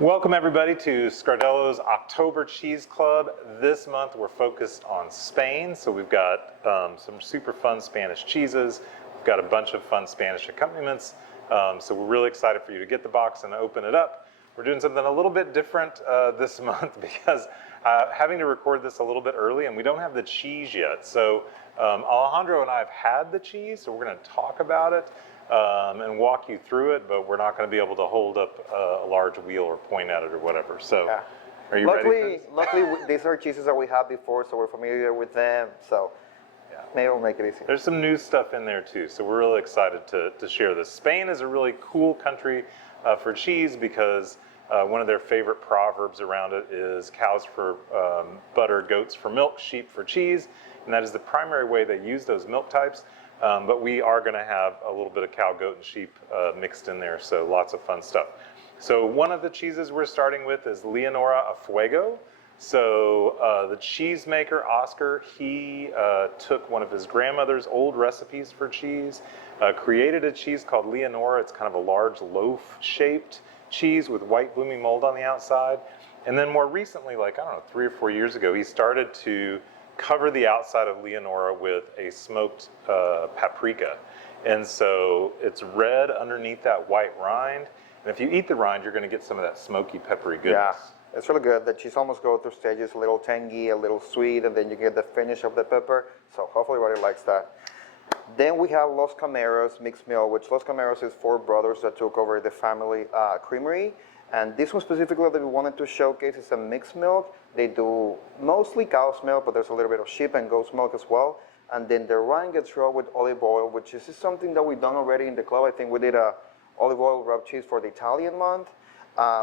Welcome everybody to Scardello's October Cheese Club. This month we're focused on Spain, so we've got some super fun Spanish cheeses. We've got a bunch of fun Spanish accompaniments, so we're really excited for you to get the box and open it up. We're doing something a little bit different this month because having to record this a little bit early and we don't have the cheese yet. So Alejandro and I have had the cheese, so we're going to talk about it. And walk you through it, but we're not going to be able to hold up a large wheel or point at it or whatever. So, Yeah. Are you ready for this? Luckily, these are cheeses that we had before, so we're familiar with them. So maybe we'll make it easy. There's some new stuff in there too, so we're really excited to share this. Spain is a really cool country for cheese because one of their favorite proverbs around it is cows for butter, goats for milk, sheep for cheese, and that is the primary way they use those milk types. But we are going to have a little bit of cow, goat, and sheep mixed in there, so lots of fun stuff. So one of the cheeses we're starting with is Leonora a Fuego. So the cheesemaker, Oscar, he took one of his grandmother's old recipes for cheese, created a cheese called Leonora. It's kind of a large loaf-shaped cheese with white blooming mold on the outside. And then more recently, like, I don't know, 3 or 4 years ago, he started to cover the outside of Leonora with a smoked paprika. And so it's red underneath that white rind. And if you eat the rind, you're going to get some of that smoky, peppery goodness. Yeah, it's really good. The cheese almost goes through stages, a little tangy, a little sweet, and then you get the finish of the pepper. So hopefully everybody likes that. Then we have Los Cameros mixed meal, which Los Cameros is 4 brothers that took over the family creamery. And this one specifically that we wanted to showcase is a mixed milk. They do mostly cow's milk, but there's a little bit of sheep and goat's milk as well. And then the rind gets rubbed with olive oil, which is something that we've done already in the club. I think we did a olive oil rub cheese for the Italian month,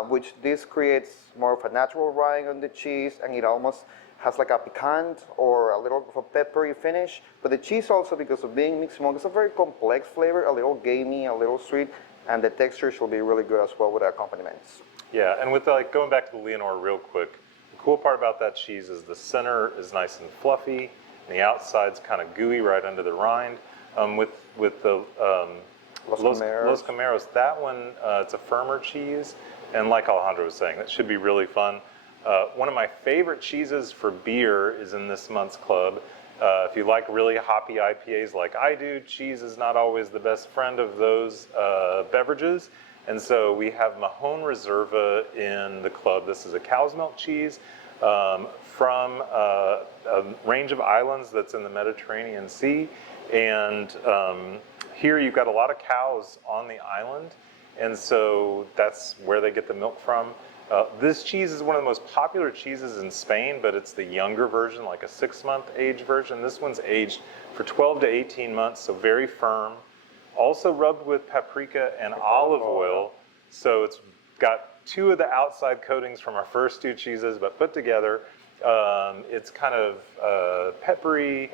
which this creates more of a natural rind on the cheese, and it almost has like a piquant or a little of a peppery finish. But the cheese also, because of being mixed milk, is a very complex flavor, a little gamey, a little sweet, and the texture should be really good as well with the accompaniments. Yeah, and with going back to the Leonora real quick, the cool part about that cheese is the center is nice and fluffy, and the outside's kind of gooey right under the rind. With the Los Cameros, that one, it's a firmer cheese, and like Alejandro was saying, that should be really fun. One of my favorite cheeses for beer is in this month's club. If you like really hoppy IPAs like I do, cheese is not always the best friend of those beverages. And so we have Mahon Reserva in the club. This is a cow's milk cheese from a range of islands that's in the Mediterranean Sea. And here you've got a lot of cows on the island. And so that's where they get the milk from. This cheese is one of the most popular cheeses in Spain, but it's the younger version, like a 6-month age version. This one's aged for 12 to 18 months, so very firm. Also rubbed with paprika and olive oil, so it's got 2 of the outside coatings from our first 2 cheeses, but put together. It's kind of peppery,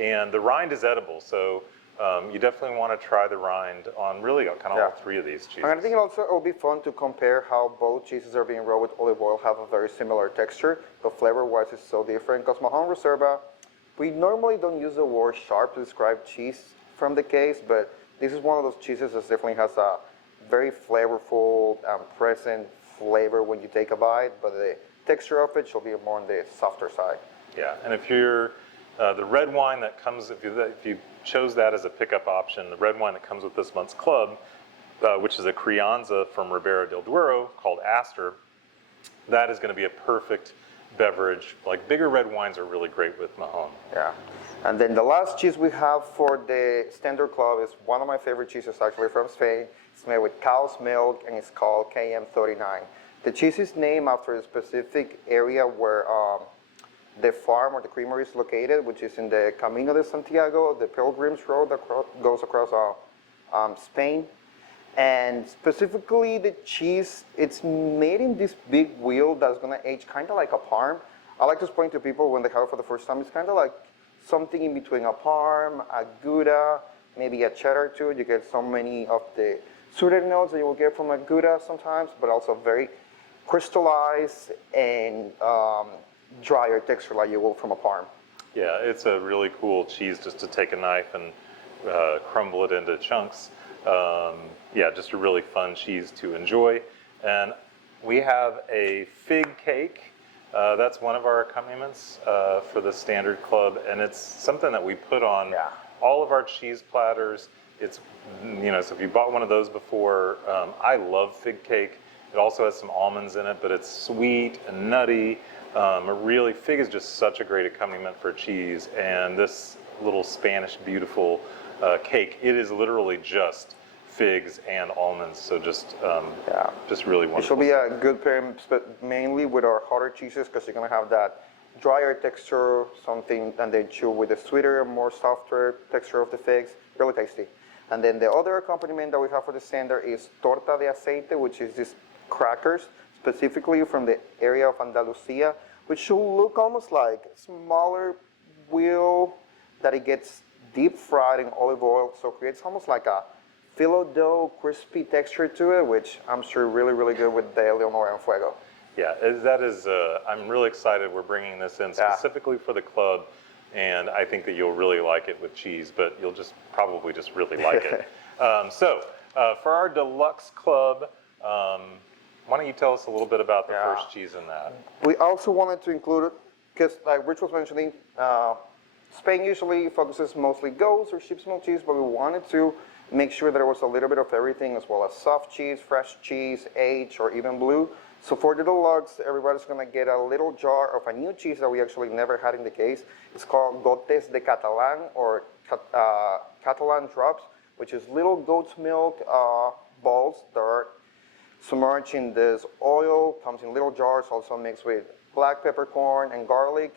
and the rind is edible, so you definitely want to try the rind on really kind of all 3 of these cheeses. And I think also it will be fun to compare how both cheeses are being rubbed with olive oil have a very similar texture, but flavor-wise it's so different. Because Mahon Reserva, we normally don't use the word sharp to describe cheese from the case, but this is one of those cheeses that definitely has a very flavorful and present flavor when you take a bite, but the texture of it should be more on the softer side. Yeah, and if you're the red wine that comes, if you chose that as a pickup option, the red wine that comes with this month's club, which is a Crianza from Ribera del Duero called Astor, that is going to be a perfect beverage. Like bigger red wines are really great with Mahon. Yeah. And then the last cheese we have for the standard club is one of my favorite cheeses actually from Spain. It's made with cow's milk and it's called KM39. The cheese is named after a specific area where the farm or the creamery is located, which is in the Camino de Santiago, the Pilgrim's Road that goes across Spain. And specifically the cheese, it's made in this big wheel that's gonna age kind of like a parm. I like to explain to people when they have it for the first time, it's kind of like something in between a parm, a Gouda, maybe a cheddar too. You get so many of the sweeter notes that you will get from a Gouda sometimes, but also very crystallized and drier texture like you will from a parm. Yeah, it's a really cool cheese just to take a knife and crumble it into chunks. Yeah, just a really fun cheese to enjoy. And We have a fig cake. That's one of our accompaniments for the Standard Club, and it's something that we put on Yeah. all of our cheese platters. It's, so if you bought one of those before, I love fig cake. It also has some almonds in it, but it's sweet and nutty. Fig is just such a great accompaniment for cheese, and this little Spanish beautiful cake, it is literally just figs and almonds, so just really wonderful. It should be a good pairing, but mainly with our hotter cheeses, because you're gonna have that drier texture, something, and then chew with the sweeter, more softer texture of the figs. Really tasty. And then the other accompaniment that we have for the standard is torta de aceite, which is these crackers, specifically from the area of Andalusia, which should look almost like a smaller wheel that it gets deep fried in olive oil, so it creates almost like a phyllo dough, crispy texture to it, which I'm sure really, really good with the Leonora en Fuego. Yeah, that is, I'm really excited we're bringing this in specifically for the club, and I think that you'll really like it with cheese, but you'll probably just really like it. For our deluxe club, why don't you tell us a little bit about the first cheese in that? We also wanted to include, because like Rich was mentioning, Spain usually focuses mostly goats or sheep's milk cheese, but we wanted to make sure there was a little bit of everything, as well as soft cheese, fresh cheese, aged, or even blue. So for the deluxe, everybody's gonna get a little jar of a new cheese that we actually never had in the case. It's called Gotes de Catalan, or Catalan drops, which is little goat's milk balls that are submerged in this oil, comes in little jars, also mixed with black peppercorn and garlic.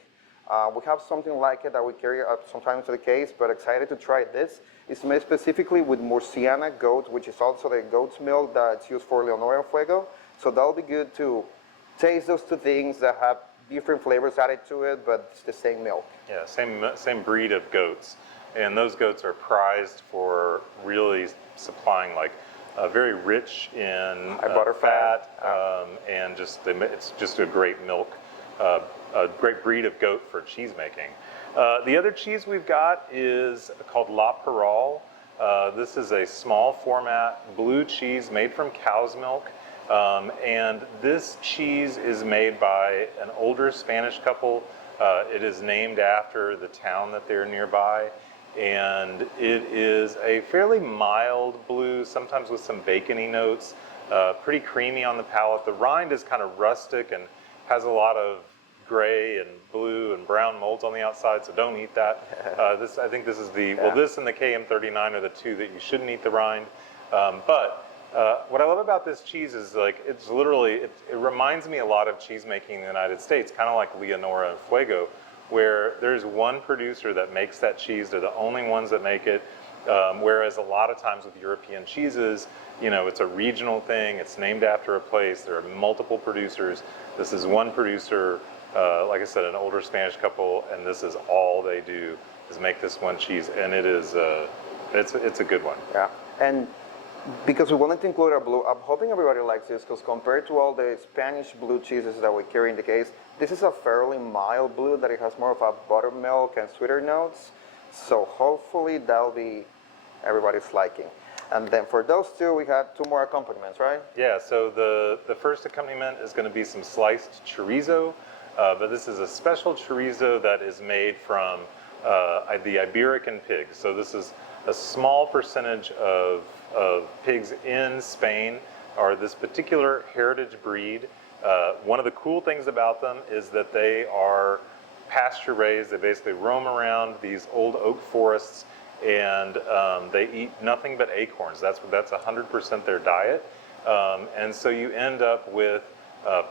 We have something like it that we carry up sometimes to the case, but excited to try this. It's made specifically with Murciana goat, which is also the goat's milk that's used for Leonora en Fuego. So that'll be good to taste those two things that have different flavors added to it, but it's the same milk. Yeah, same breed of goats. And those goats are prized for really supplying very rich in butter fat, and it's just a great milk, a great breed of goat for cheese making. The other cheese we've got is called La Peral. This is a small format blue cheese made from cow's milk. And this cheese is made by an older Spanish couple. It is named after the town that they're nearby. And it is a fairly mild blue, sometimes with some bacony notes, pretty creamy on the palate. The rind is kind of rustic and has a lot of gray and blue and brown molds on the outside, so don't eat that. I think this is this and the KM39 are the two that you shouldn't eat the rind. What I love about this cheese is it reminds me a lot of cheese making in the United States, kind of like Leonora en Fuego, where there's one producer that makes that cheese. They're the only ones that make it. Whereas a lot of times with European cheeses, it's a regional thing. It's named after a place. There are multiple producers. This is one producer, like I said, an older Spanish couple, and this is all they do is make this one cheese, and it is it's a good one. Yeah, and because we wanted to include our blue, I'm hoping everybody likes this, because compared to all the Spanish blue cheeses that we carry in the case, this is a fairly mild blue that it has more of a buttermilk and sweeter notes. So hopefully that'll be everybody's liking. And then for those two, we had two more accompaniments, right? Yeah, so the first accompaniment is going to be some sliced chorizo, but this is a special chorizo that is made from the Iberican pig. So this is a small percentage of pigs in Spain are this particular heritage breed. One of the cool things about them is that they are pasture raised. They basically roam around these old oak forests, and they eat nothing but acorns. That's 100% their diet. And so you end up with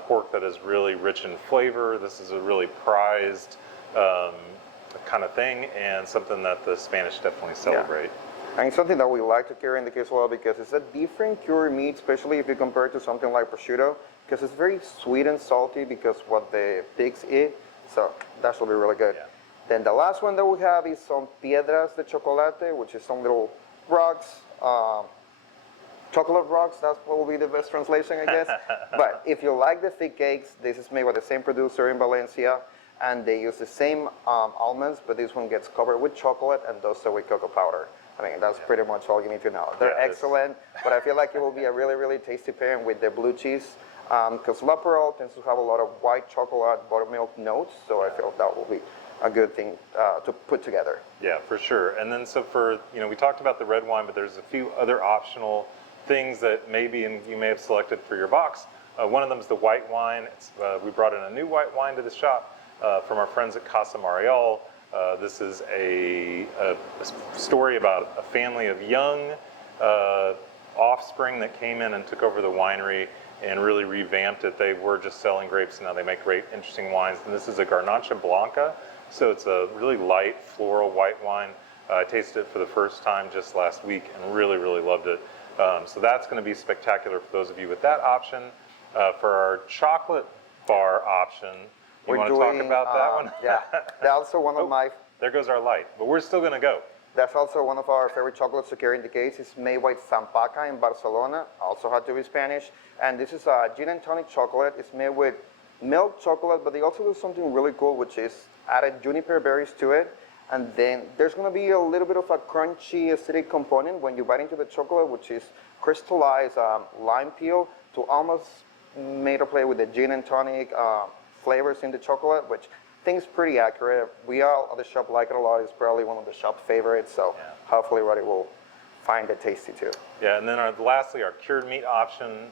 pork that is really rich in flavor. This is a really prized kind of thing, and something that the Spanish definitely celebrate. Yeah. And it's something that we like to carry in the case as well, because it's a different cured meat, especially if you compare it to something like prosciutto, because it's very sweet and salty because what the pigs eat. So that should be really good. Yeah. Then the last one that we have is some piedras de chocolate, which is some little rocks, chocolate rocks. That's probably the best translation, I guess. But if you like the thick cakes, this is made by the same producer in Valencia, and they use the same almonds, but this one gets covered with chocolate and dusted with cocoa powder. I mean, that's pretty much all you need to know. They're excellent, but I feel like it will be a really, really tasty pairing with the blue cheese. because La Perle tends to have a lot of white chocolate buttermilk notes, so I felt that will be a good thing to put together. Yeah, for sure. And then so for, we talked about the red wine, but there's a few other optional things that maybe you may have selected for your box. One of them is the white wine. We brought in a new white wine to the shop from our friends at Casa Marial. This is a story about a family of young offspring that came in and took over the winery and really revamped it. They were just selling grapes, and now they make great, interesting wines. And this is a Garnacha Blanca, so it's a really light, floral white wine. I tasted it for the first time just last week and really, really loved it. So that's going to be spectacular for those of you with that option. For our chocolate bar option, you want to talk about that one? Yeah, that's also one of my... There goes our light, but we're still going to go. That's also one of our favorite chocolates to carry in the case. It's made by Zampaca in Barcelona, also had to be Spanish. And this is a gin and tonic chocolate. It's made with milk chocolate, but they also do something really cool, which is added juniper berries to it. And then there's going to be a little bit of a crunchy acidic component when you bite into the chocolate, which is crystallized lime peel to almost made a play with the gin and tonic flavors in the chocolate, which I think is pretty accurate. We all at the shop like it a lot. It's probably one of the shop favorites, so hopefully everybody will find it tasty too. Yeah, and then lastly, our cured meat option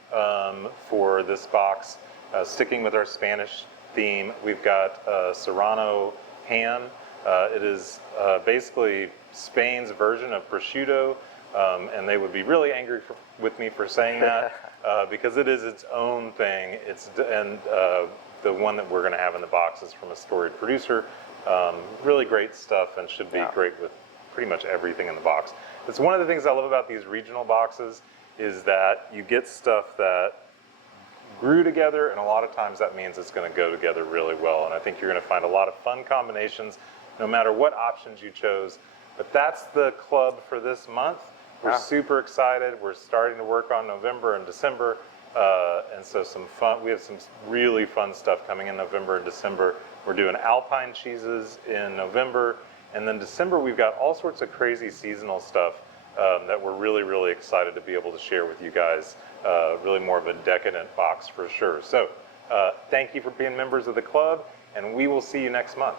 for this box, sticking with our Spanish theme, we've got Serrano ham. It is basically Spain's version of prosciutto, and they would be really angry with me for saying that because it is its own thing. The one that we're going to have in the box is from a storied producer. Really great stuff and should be great with pretty much everything in the box. It's one of the things I love about these regional boxes is that you get stuff that grew together, and a lot of times that means it's going to go together really well. And I think you're going to find a lot of fun combinations no matter what options you chose. But that's the club for this month. We're super excited. We're starting to work on November and December. And so we have some really fun stuff coming in November and December. We're doing Alpine cheeses in November. And then December, we've got all sorts of crazy seasonal stuff that we're really, really excited to be able to share with you guys. Really more of a decadent box for sure. So thank you for being members of the club, and we will see you next month.